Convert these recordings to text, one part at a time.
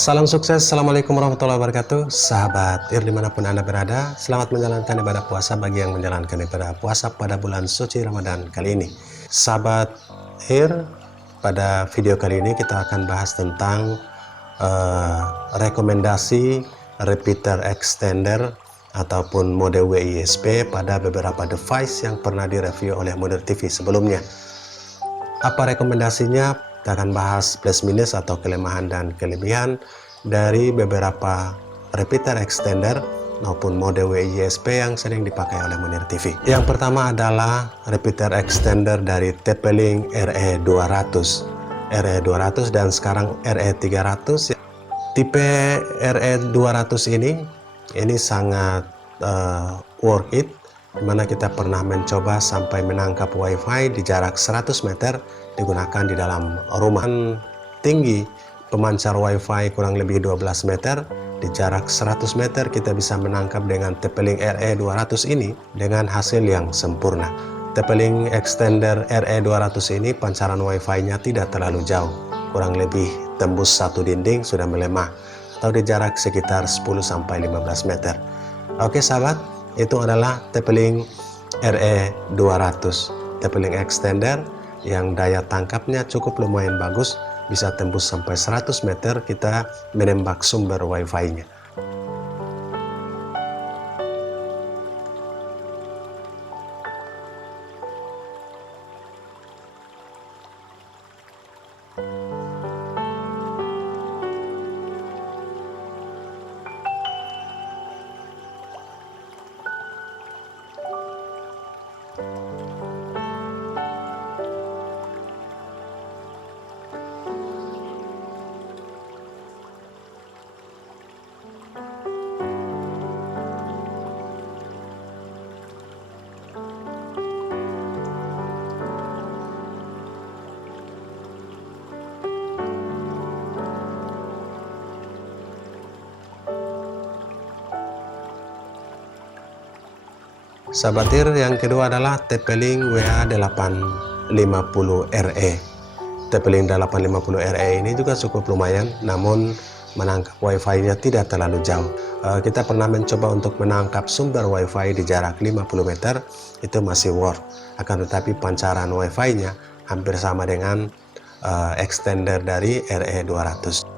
Salam sukses, Assalamualaikum warahmatullahi wabarakatuh. Sahabat Ir dimanapun Anda berada, selamat menjalankan ibadah puasa bagi yang menjalankan ibadah puasa pada bulan suci Ramadan kali ini. Sahabat Ir, pada video kali ini kita akan bahas tentang rekomendasi repeater extender ataupun mode WISP pada beberapa device yang pernah direview oleh Modern TV sebelumnya. Apa rekomendasinya? Kita akan bahas plus minus atau kelemahan dan kelebihan dari beberapa repeater extender maupun mode WISP yang sering dipakai oleh Munir TV. Yang pertama adalah repeater extender dari TP-Link RE200. RE200 dan sekarang RE300. Tipe RE200 ini sangat worth it, dimana kita pernah mencoba sampai menangkap WiFi di jarak 100 meter digunakan di dalam rumah. Tinggi pemancar WiFi kurang lebih 12 meter, di jarak 100 meter kita bisa menangkap dengan TP-Link RE200 ini dengan hasil yang sempurna. TP-Link extender RE200 ini pancaran WiFi-nya tidak terlalu jauh, kurang lebih tembus satu dinding sudah melemah, atau di jarak sekitar 10-15 meter. Oke sahabat, itu adalah TP-Link RE200, TP-Link extender yang daya tangkapnya cukup lumayan bagus, bisa tembus sampai 100 meter kita menembak sumber WiFi-nya. Sahabatir, yang kedua adalah TP-Link WA850RE. TP-Link 850RE ini juga cukup lumayan, namun menangkap WiFi-nya tidak terlalu jauh. Kita pernah mencoba untuk menangkap sumber WiFi di jarak 50 meter, itu masih worth. Akan tetapi pancaran WiFi-nya hampir sama dengan extender dari RE200.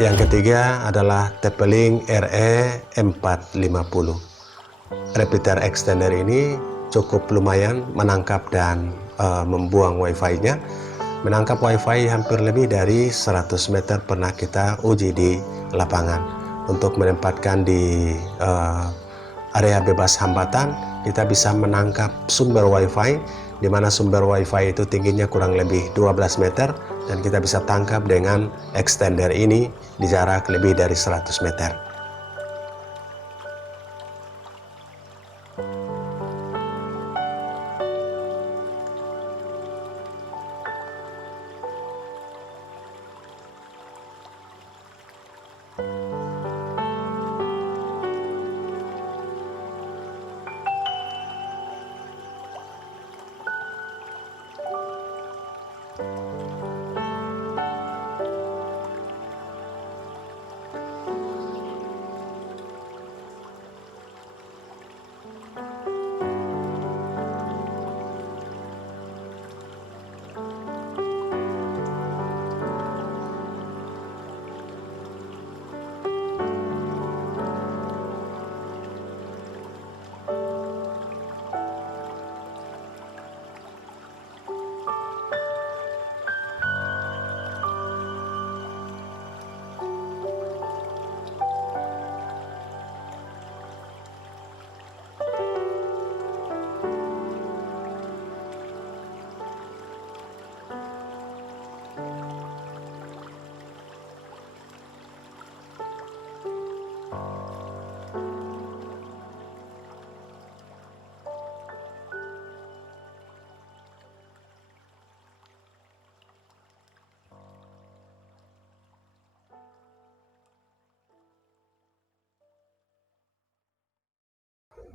Yang ketiga adalah TP-Link RE450. Repeater extender ini cukup lumayan menangkap dan membuang WiFi-nya. Menangkap WiFi hampir lebih dari 100 meter pernah kita uji di lapangan. Untuk menempatkan di area bebas hambatan, kita bisa menangkap sumber WiFi, di mana sumber WiFi itu tingginya kurang lebih 12 meter, dan kita bisa tangkap dengan extender ini di jarak lebih dari 100 meter.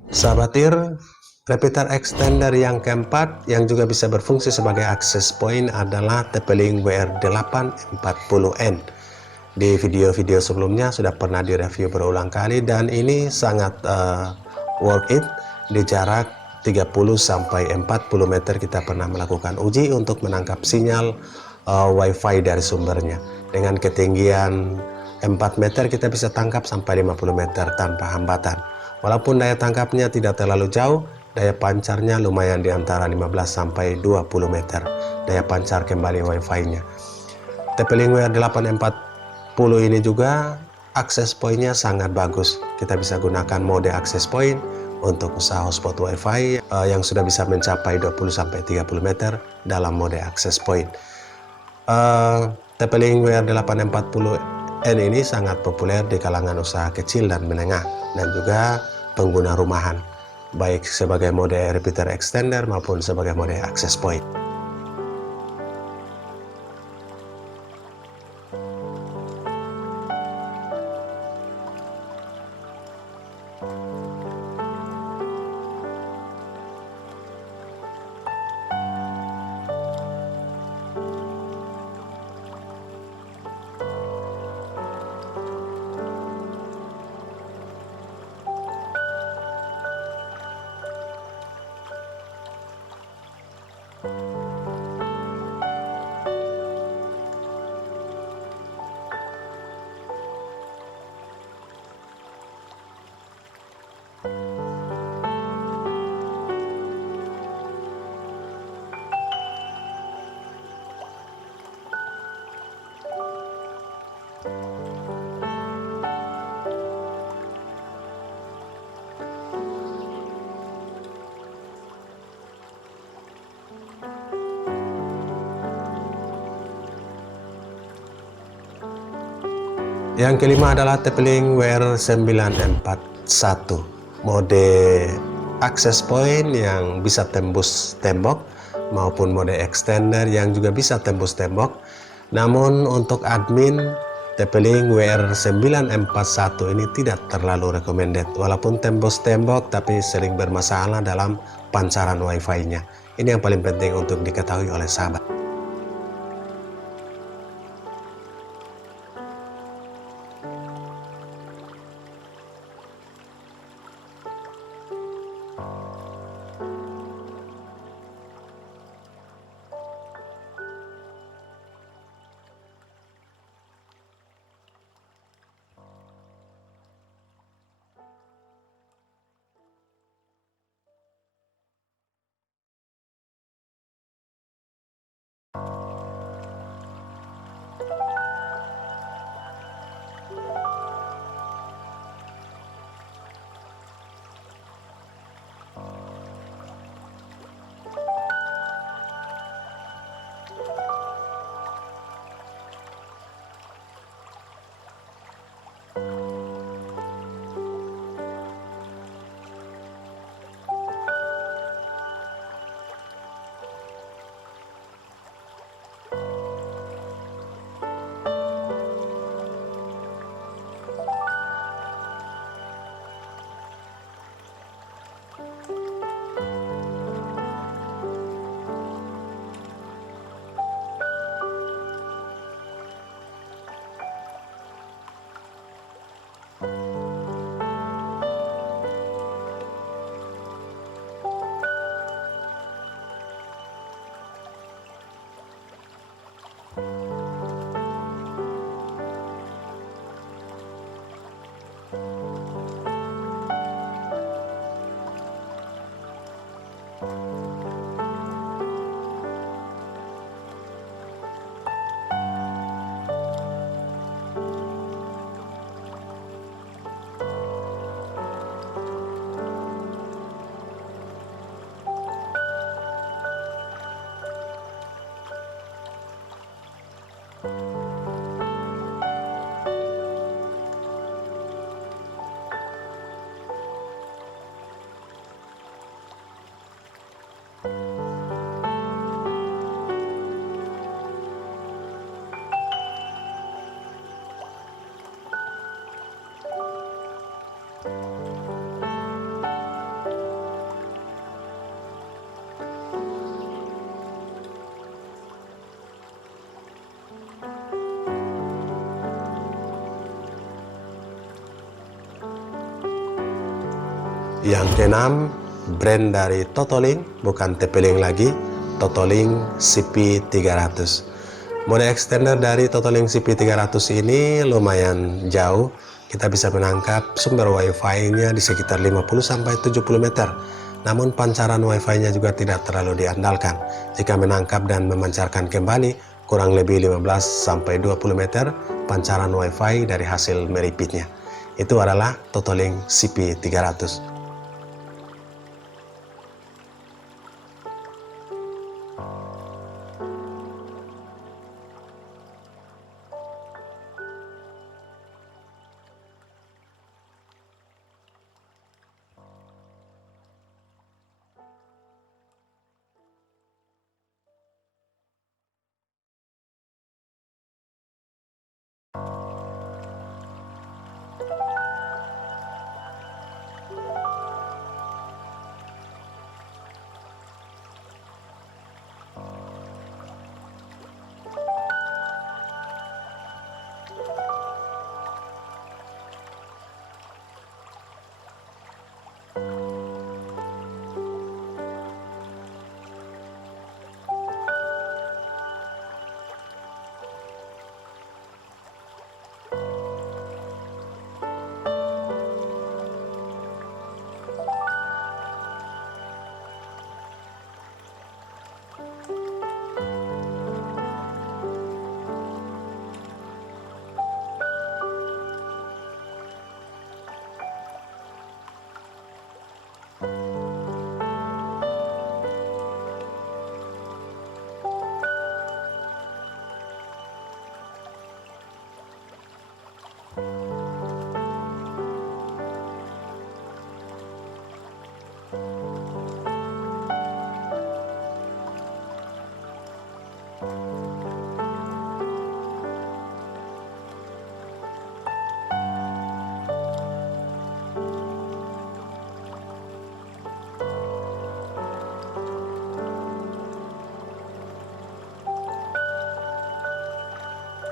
Sahabatir, repeater extender yang keempat yang juga bisa berfungsi sebagai access point adalah TP-Link WR840N. Di video-video sebelumnya sudah pernah direview berulang kali dan ini sangat worth it. Di jarak 30-40 meter kita pernah melakukan uji untuk menangkap sinyal WiFi dari sumbernya. Dengan ketinggian 4 meter kita bisa tangkap sampai 50 meter tanpa hambatan. Walaupun daya tangkapnya tidak terlalu jauh, daya pancarnya lumayan di antara 15-20 meter. Daya pancar kembali WiFi-nya. TP-Link WR840 ini juga akses pointnya sangat bagus. Kita bisa gunakan mode akses point untuk usaha hotspot WiFi yang sudah bisa mencapai 20-30 meter dalam mode akses point. TP-Link WR840N ini sangat populer di kalangan usaha kecil dan menengah dan juga pengguna rumahan, baik sebagai mode repeater extender maupun sebagai mode access point. Yang kelima adalah TP-Link WR941, mode access point yang bisa tembus tembok maupun mode extender yang juga bisa tembus tembok. Namun untuk admin, TP-Link WR941 ini tidak terlalu recommended, walaupun tembus tembok tapi sering bermasalah dalam pancaran WiFi-nya. Ini yang paling penting untuk diketahui oleh sahabat. Yang keenam, brand dari Totolink, bukan TP-Link lagi, Totolink CP300. Mode extender dari Totolink CP300 ini lumayan jauh. Kita bisa menangkap sumber Wi-Fi-nya di sekitar 50-70 meter. Namun pancaran Wi-Fi-nya juga tidak terlalu diandalkan. Jika menangkap dan memancarkan kembali, kurang lebih 15-20 meter pancaran Wi-Fi dari hasil meripitnya. Itu adalah Totolink CP300.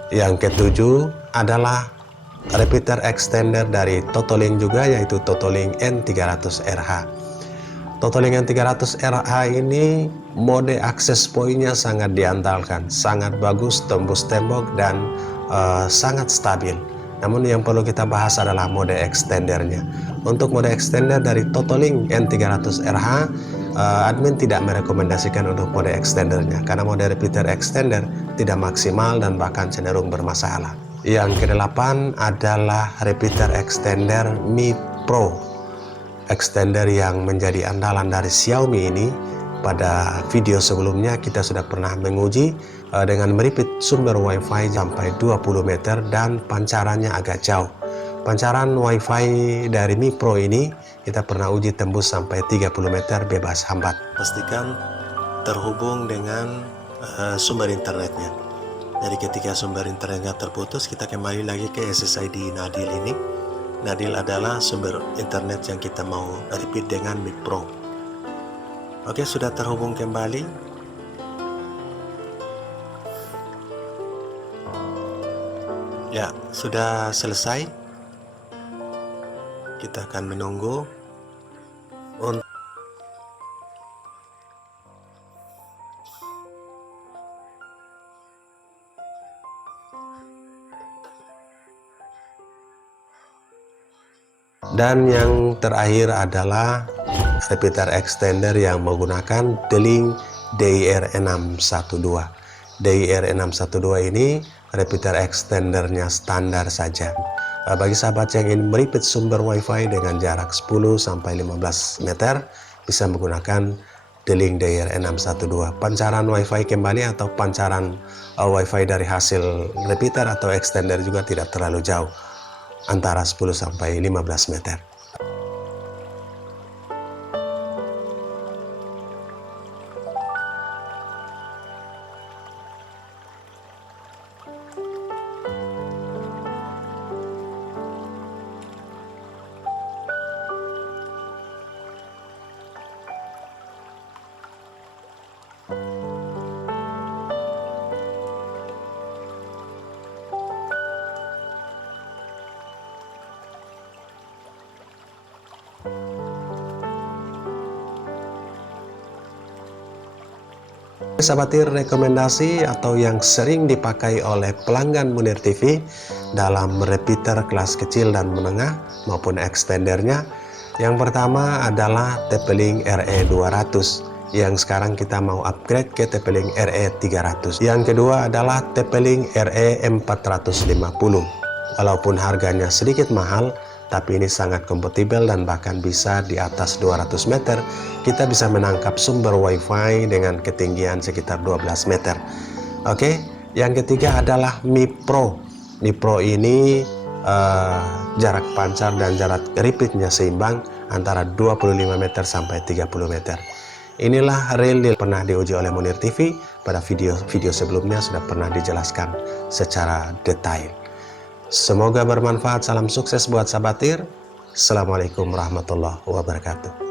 Yang ketujuh adalah repeater extender dari Totolink juga, yaitu Totolink N300RH. Totolink N300RH ini mode akses poinnya sangat diandalkan, sangat bagus, tembus tembok, dan sangat stabil. Namun yang perlu kita bahas adalah mode extendernya. Untuk mode extender dari Totolink N300RH, admin tidak merekomendasikan untuk mode extendernya karena mode repeater extender tidak maksimal dan bahkan cenderung bermasalah. Yang kedelapan adalah repeater extender Mi Pro. Extender yang menjadi andalan dari Xiaomi ini. Pada video sebelumnya kita sudah pernah menguji dengan meripit sumber Wi-Fi sampai 20 meter dan pancarannya agak jauh. Pancaran Wi-Fi dari Mi Pro ini kita pernah uji tembus sampai 30 meter bebas hambat. Pastikan terhubung dengan sumber internetnya. Jadi ketika sumber internetnya terputus, kita kembali lagi ke SSID Nadil ini. Nadil adalah sumber internet yang kita mau repeat dengan Mi Pro. Oke, sudah terhubung kembali. Ya, sudah selesai. Kita akan menunggu untuk dan yang terakhir adalah repeater extender yang menggunakan D-Link DIR612. DIR612 ini repeater extendernya standar saja. Bagi sahabat yang ingin meripit sumber Wi-Fi dengan jarak 10-15 meter, bisa menggunakan D-Link DIR612. Pancaran Wi-Fi kembali atau pancaran Wi-Fi dari hasil repeater atau extender juga tidak terlalu jauh, antara 10-15 meter. Sahabat rekomendasi atau yang sering dipakai oleh pelanggan Munir TV dalam repeater kelas kecil dan menengah maupun extendernya. Yang pertama adalah TP-Link RE200 yang sekarang kita mau upgrade ke TP-Link RE300. Yang kedua adalah TP-Link RE450. Walaupun harganya sedikit mahal, tapi ini sangat kompatibel dan bahkan bisa di atas 200 meter kita bisa menangkap sumber wifi dengan ketinggian sekitar 12 meter. Oke, yang ketiga adalah Mi Pro. Mi Pro ini jarak pancar dan jarak repeatnya seimbang antara 25 meter sampai 30 meter. Inilah real deal pernah diuji oleh Munir TV. Pada video sebelumnya sudah pernah dijelaskan secara detail. Semoga bermanfaat. Salam sukses buat sahabat TIR. Assalamualaikum warahmatullahi wabarakatuh.